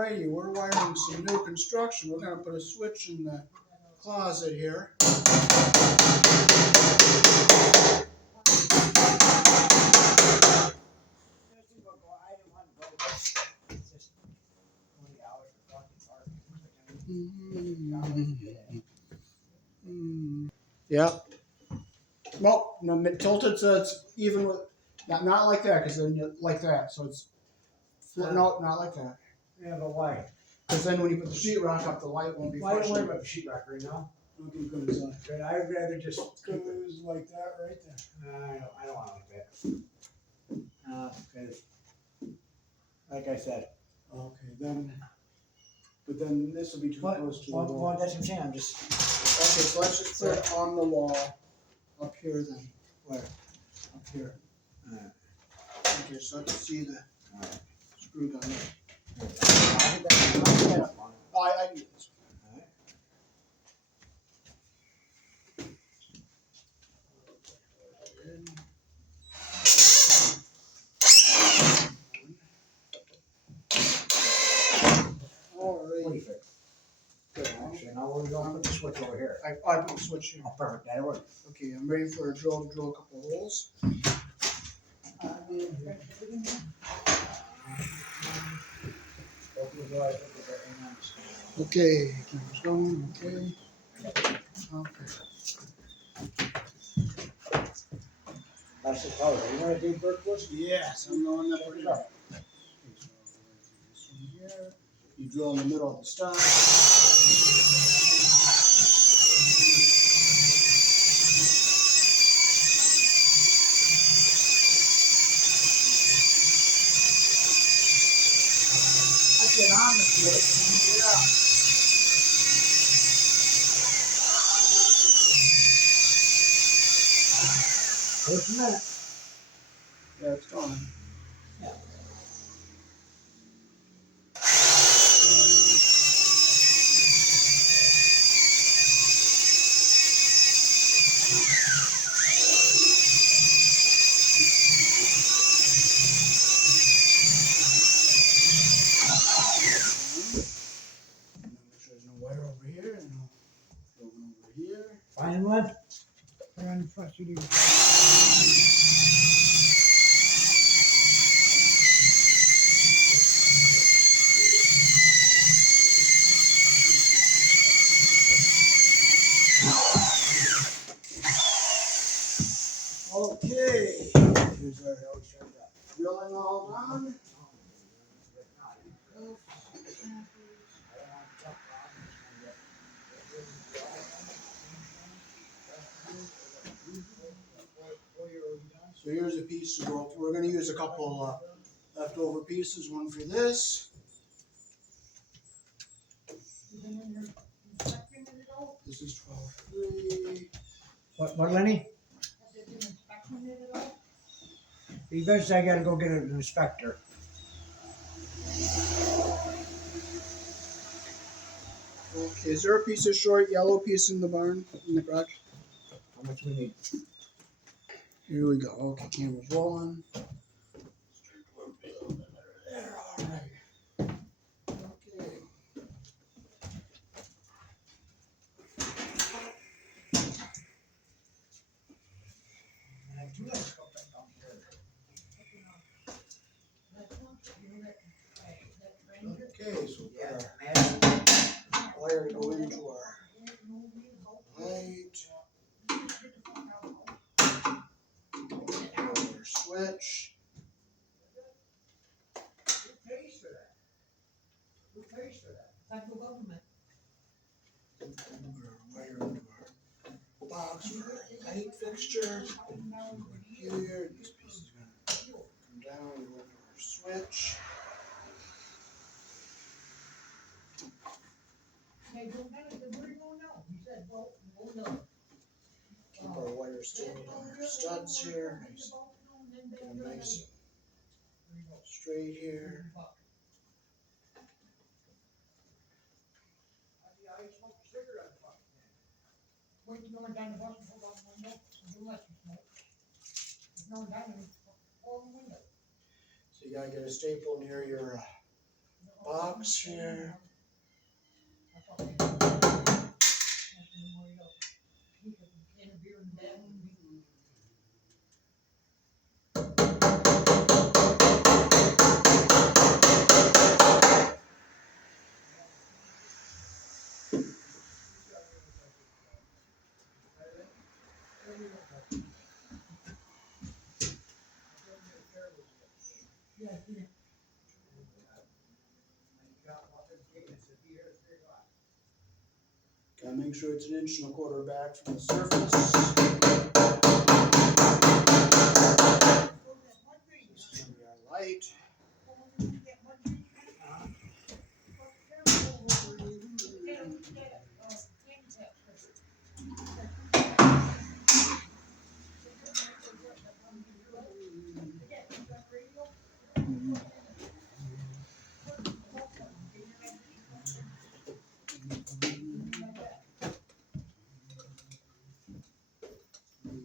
Alrighty, we're wiring some new construction. We're going to put a switch in the closet here. Yeah. Well, no, tilted so it's even with, not like that, because then you like that. So it's, no, not like that. Yeah, but why? Because then when you put the sheetrock up, the light won't be flashing. Why don't worry about the sheetrock right now? Okay, good as that. Good. I'd rather just keep it. Goes like that right there. I don't want it like that. Because, like I said. Okay, then, but then this will be too close to the wall. Well, that's what I'm saying. I'm just. Okay, so let's just put it on the wall up here then. Where? Up here. Okay, so let's see the screw gun there. I do this one. Alright. Good. Actually, now we're going to put the switch over here. I put the switch here. Oh, perfect. That'll work. Okay, I'm ready for a drill to drill a couple holes. Okay, camera's going. Okay. Okay. That's the color. You want to do Burke Bush? Yes, I'm going that way. Okay, so this one here. You drill in the middle of the stud. Get on the switch. Yeah. Just a minute. Yeah, it's going. Yeah. Make sure there's no wire over here and no one over here. Find one. Put on the front seat. Okay. Here's our drilling all done. So here's a piece to go. We're going to use a couple leftover pieces. One for this. This is 12.3. What, Lenny? Eventually, I gotta go get an inspector. Okay, is there a piece of short yellow piece in the barn, in the garage? How much we need? Here we go. Okay, camera's rolling. There, all right. Okay. Okay, so we got our wire to go into our light. Our switch. Who pays for that? Who pays for that? Federal government. We're gonna wire into our box for our light fixture. Here, this piece is gonna come down and go into our switch. Hey, where are you going now? He said, well, no. Keep our wires stable on our studs here. Nice, get them nice and straight here. So you gotta get a staple near your box here. Gotta make sure it's 1.25 inches back from the surface. This is gonna be our light.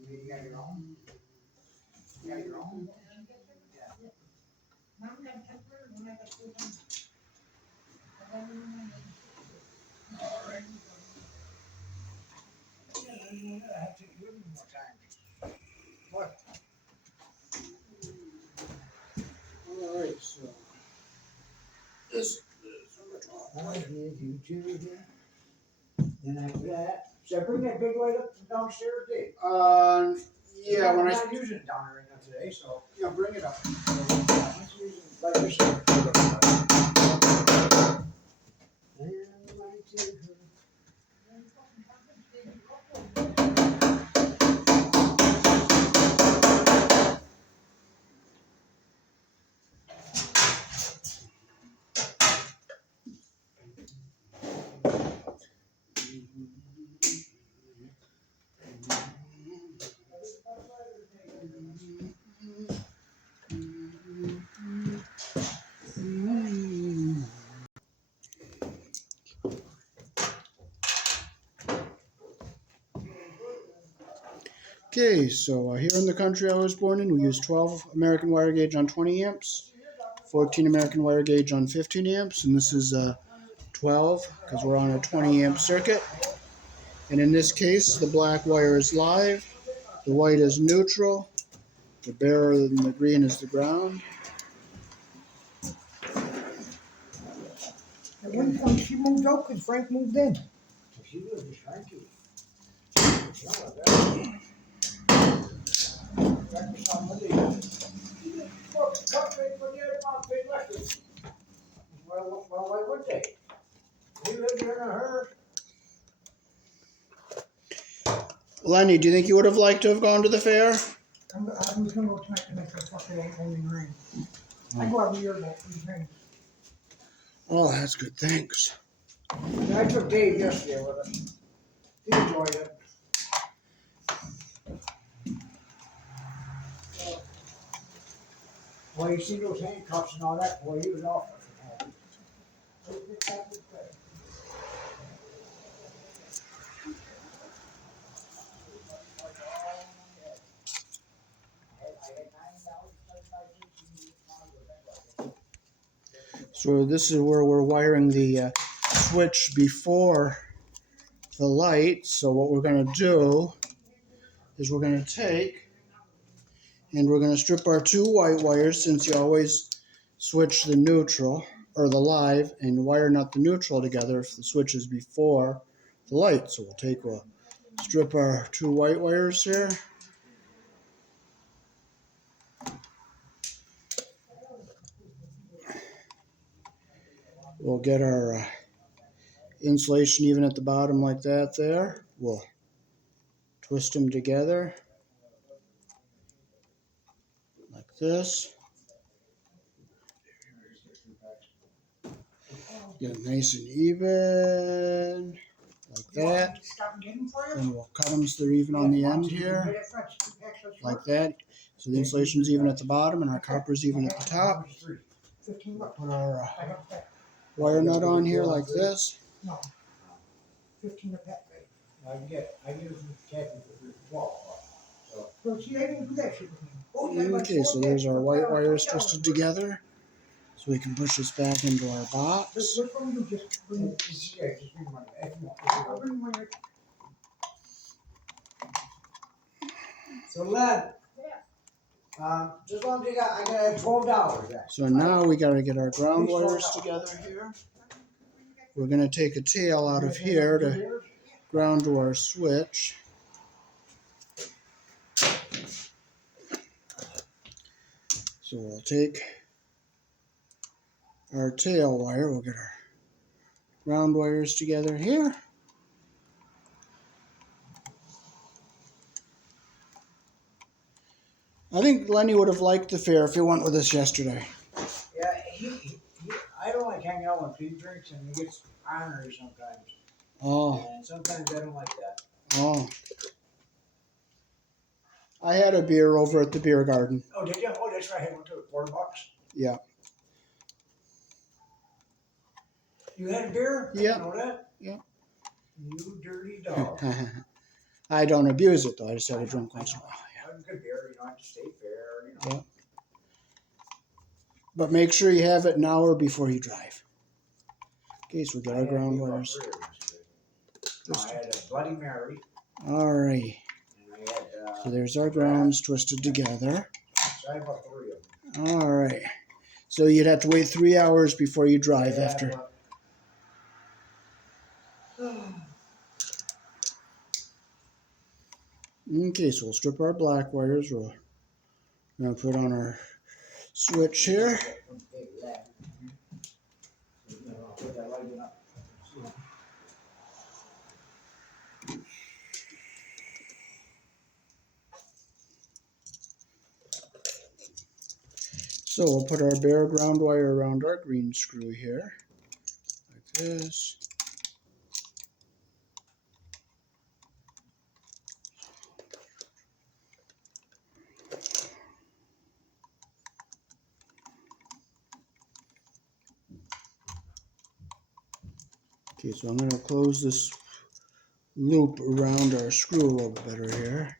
You got your own? You got your own? Alright. I have to do it one more time. What? Alright, so this is number 12. You two here. Then after that, should I bring that big light up from downstairs, Dave? Yeah, when I'm I not using it down there right now today, so. yeah, bring it up. I'm just using like this. Okay, so here in the country I was born in, we use 12 American wire gauge on 20 amps, 14 American wire gauge on 15 amps, and this is 12 because we're on a 20 amp circuit. And in this case, the black wire is live, the white is neutral, the bearer and the green is the ground. At one point, she moved out because Frank moved in. She was just trying to. Well, why would they? We lived here in a hurry. Lenny, do you think you would have liked to have gone to the fair? I was gonna go tonight to make the fucking ain't only rain. I go every year about 3 times. Oh, that's good, thanks. And I took Dave yesterday with us. He enjoyed it. Well, you see those handcuffs and all that, boy, he was off. So this is where we're wiring the switch before the light. So what we're going to do is we're going to take and we're going to strip our 2 white wires, since you always switch the neutral or the live and wire not the neutral together if the switch is before the light. So we'll strip our 2 white wires here. We'll get our insulation even at the bottom like that there. We'll twist them together like this. Get them nice and even like that. Then we'll cut them so they're even on the end here like that. So the insulation's even at the bottom and our copper's even at the top. Put our wire nut on here like this. No. 15 a pack, babe. I use Kathy for 12. So see, I didn't do that shit with me. Okay, so there's our white wires twisted together. So we can push this back into our box. Which one you just bring? Just bring money. I'll bring money. So Len, just one thing, I got $12. So now we got to get our ground wires together here. We're going to take a tail out of here to ground to our switch. So we'll take our tail wire, we'll get our ground wires together here. I think Lenny would have liked the fair if he went with us yesterday. Yeah, I don't like hanging out when Pete drinks and he gets ornery sometimes. Oh. And sometimes I don't like that. Oh. I had a beer over at the beer garden. Oh, did you? Oh, that's right. I went to it. $4. Yeah. You had a beer? Yeah. You know that? Yeah. You dirty dog. I don't abuse it though. I just have a drink once in a while. Yeah. Good beer. You don't have to stay fair. You know. Yeah. But make sure you have it an hour before you drive. Okay, so we got our ground wires. I had a Bloody Mary. Alright. And I had, so there's our grounds twisted together. So I had about 3 of them. Alright. So you'd have to wait 3 hours before you drive after. Okay, so we'll strip our black wires. We're going to put on our switch here. So we'll put our bare ground wire around our green screw here, like this. Okay, so I'm going to close this loop around our screw a little bit better here.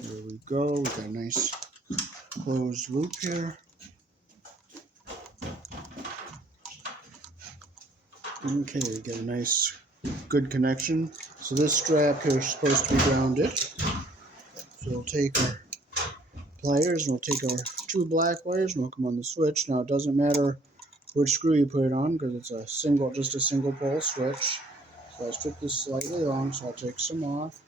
There we go. We got a nice closed loop here. Okay, we get a nice, good connection. So this strap here is supposed to be grounded. So we'll take our pliers and we'll take our 2 black wires and we'll come on the switch. Now it doesn't matter which screw you put it on because it's a single, just a single pole switch. So I strip this slightly long, so I'll take some off.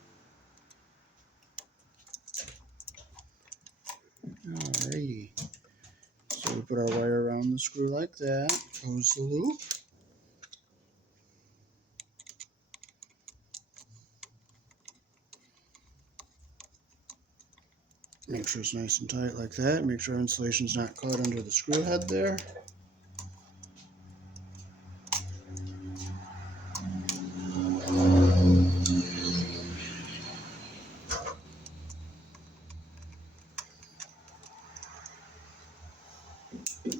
Alrighty. So we put our wire around the screw like that, close the loop. Make sure it's nice and tight like that. Make sure our insulation's not caught under the screw head there.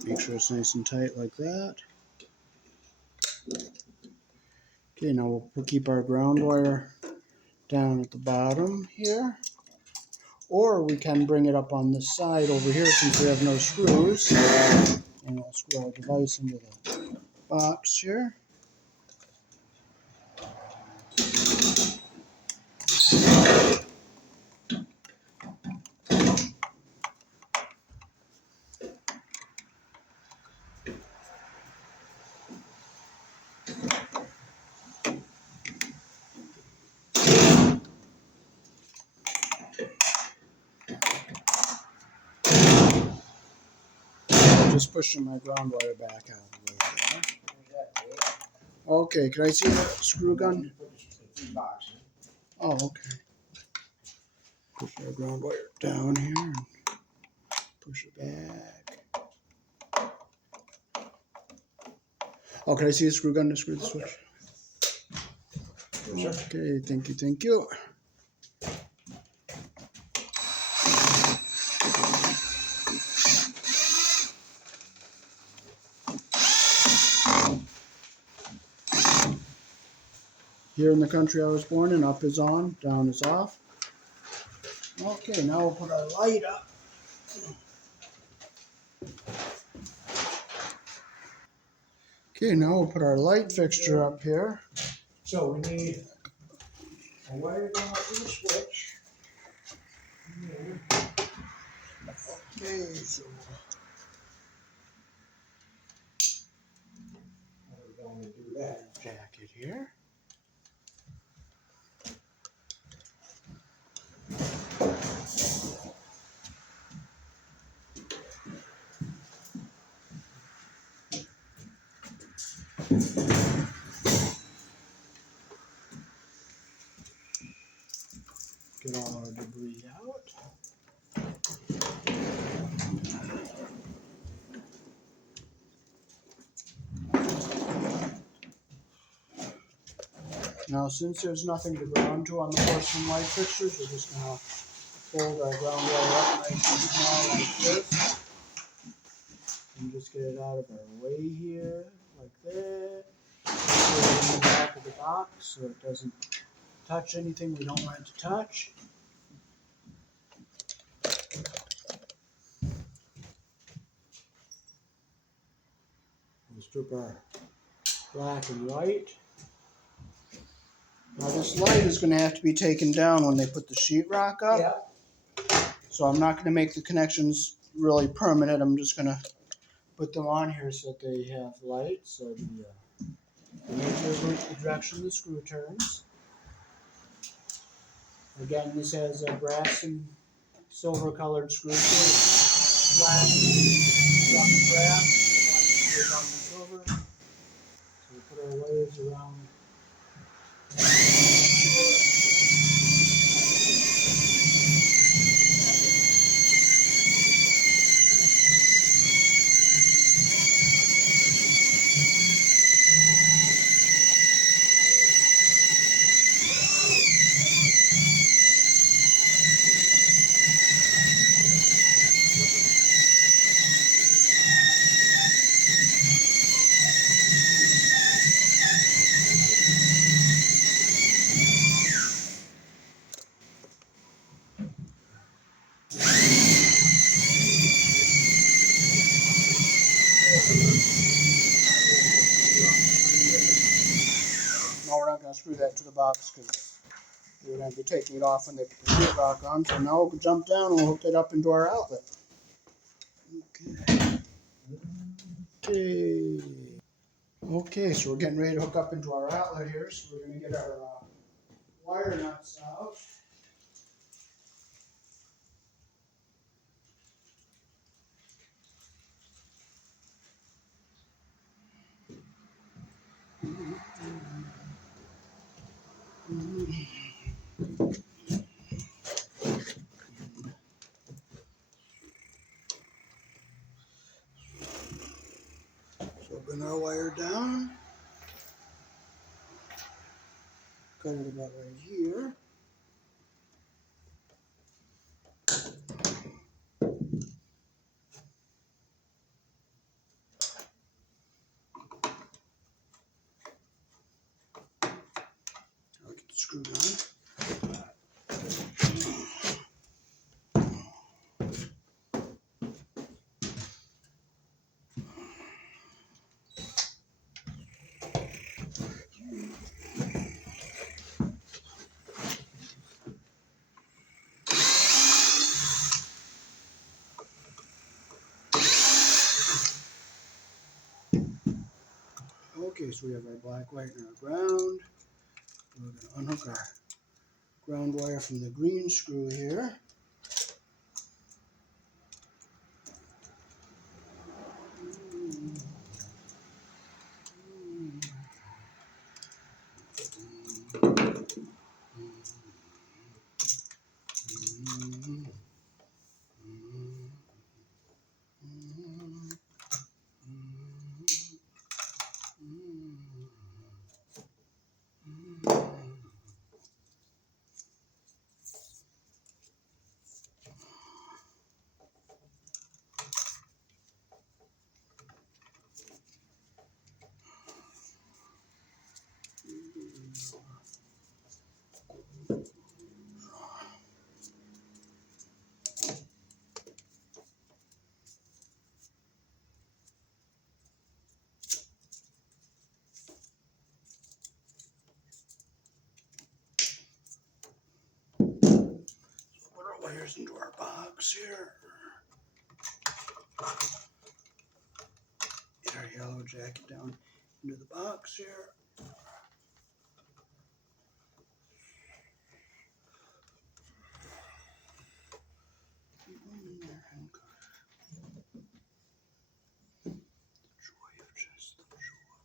Make sure it's nice and tight like that. Okay, now we'll keep our ground wire down at the bottom here. Or we can bring it up on this side over here since we have no screws. And we'll screw our device into the box here. Just pushing my ground wire back out a little bit. Okay, can I see that screw gun? Oh, okay. Push our ground wire down here and push it back. Oh, can I see the screw gun to screw the switch? Okay, thank you, thank you. Here in the country I was born in, up is on, down is off. Okay, now we'll put our light up. Okay, now we'll put our light fixture up here. So we need a wire going up to the switch. Okay, so We're going to do that. jacket here. Get all our debris out. Now, since there's nothing to ground to on the porcelain light fixtures, we're just going to fold our ground wire up nice and small like this. And just get it out of our way here, like that. Put it in the back of the box so it doesn't touch anything we don't want it to touch. We'll strip our black and white. Now this light is going to have to be taken down when they put the sheetrock up. Yeah. So I'm not going to make the connections really permanent. I'm just going to put them on here so that they have light. So the major loop, the direction the screw turns. Again, this has a brass and silver colored screw to it. Black is on the brass, the white is on the silver. So we put our layers around. No, we're not going to screw that to the box because we're going to be taking it off when they put the sheetrock on. So now we'll jump down and we'll hook that up into our outlet. Okay. Okay. Okay, so we're getting ready to hook up into our outlet here. So we're going to get our wire nuts out. So bring our wire down. Cut it about right here. I'll get the screw down. Okay, so we have our black, white, and our ground. We're going to unhook our ground wire from the green screw here. wires into our box here. Get our yellow jacket down into the box here. Keep them in there, Hancock. The joy of just the joy.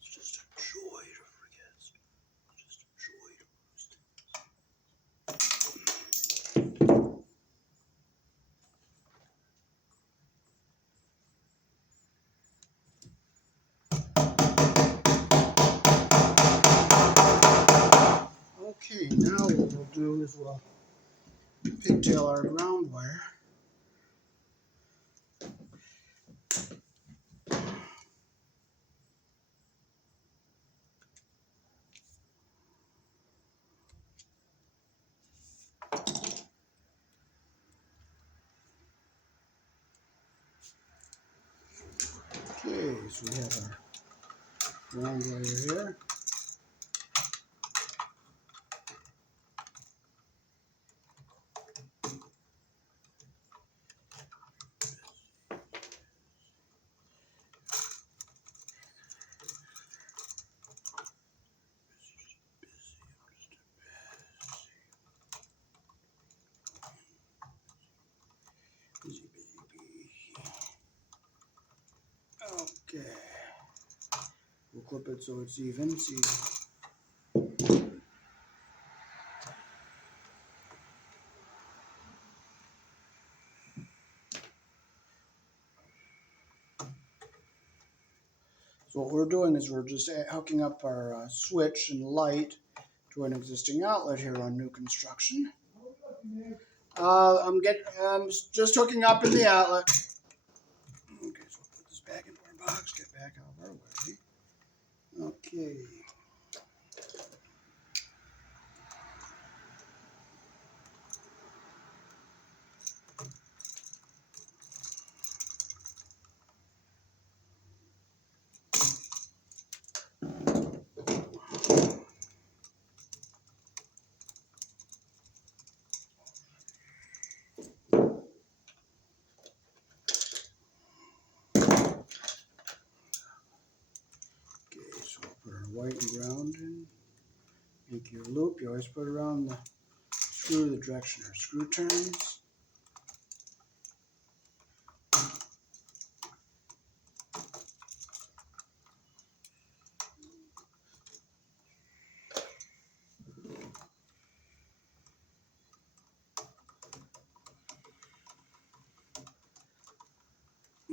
It's just a joy to forget. Just a joy to lose things. Okay, now what we'll do is we'll pigtail our ground wire. Okay, so we have our ground wire here. Busy, busy, busy. Okay. We'll clip it so it's even. See. So what we're doing is we're just hooking up our switch and light to an existing outlet here on new construction. I'm just hooking up in the outlet. Okay, so we'll put this back into our box. Get back out of our way. Okay. Okay, so we'll put our white and ground in. Make your loop. You always put it around the screw, the direction our screw turns.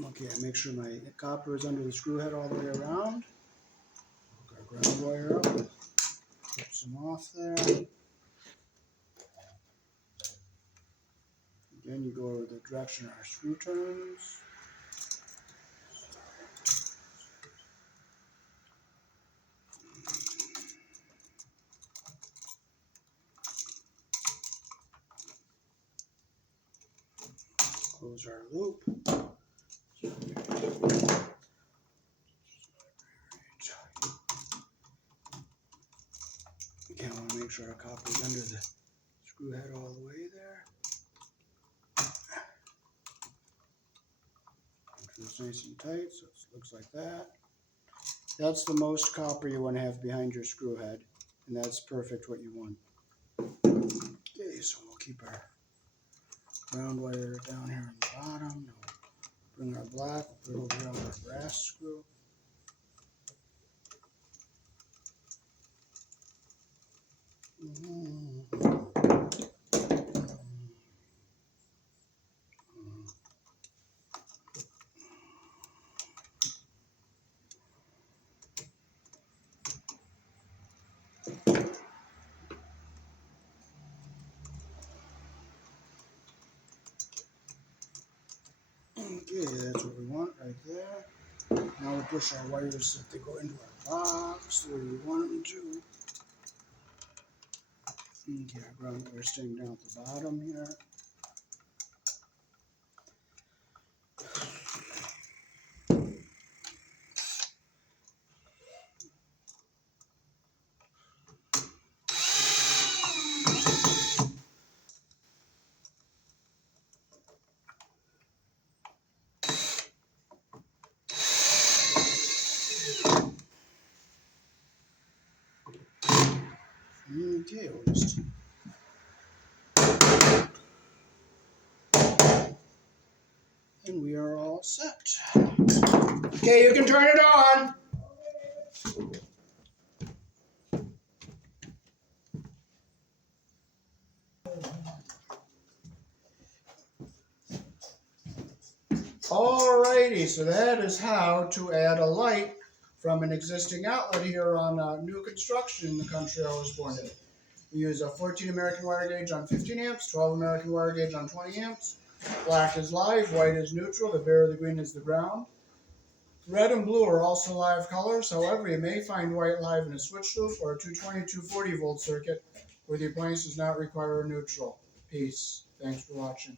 Okay, I make sure my copper is under the screw head all the way around. Hook our ground wire up. Clip some off there. Again, you go the direction our screw turns. Close our loop. Again, I want to make sure our copper is under the screw head all the way there. Make sure it's nice and tight, so it looks like that. That's the most copper you want to have behind your screw head, and that's perfect what you want. Okay, so we'll keep our ground wire down here on the bottom. We'll bring our black, we'll put it over on our brass screw. Okay, that's what we want right there. Now we push our wires so that they go into our box where we want them to. Okay, our ground wire staying down at the bottom here. Okay, we'll just... And we are all set. Okay, you can turn it on. Alrighty, so that is how to add a light from an existing outlet here on new construction in the country I was born in. We use a 14 American wire gauge on 15 amps, 12 American wire gauge on 20 amps. Black is live, white is neutral, the bare or the green is the ground. Red and blue are also live colors. However, you may find white live in a switch loop or a 220, 240 volt circuit where the appliance does not require a neutral. Peace. Thanks for watching.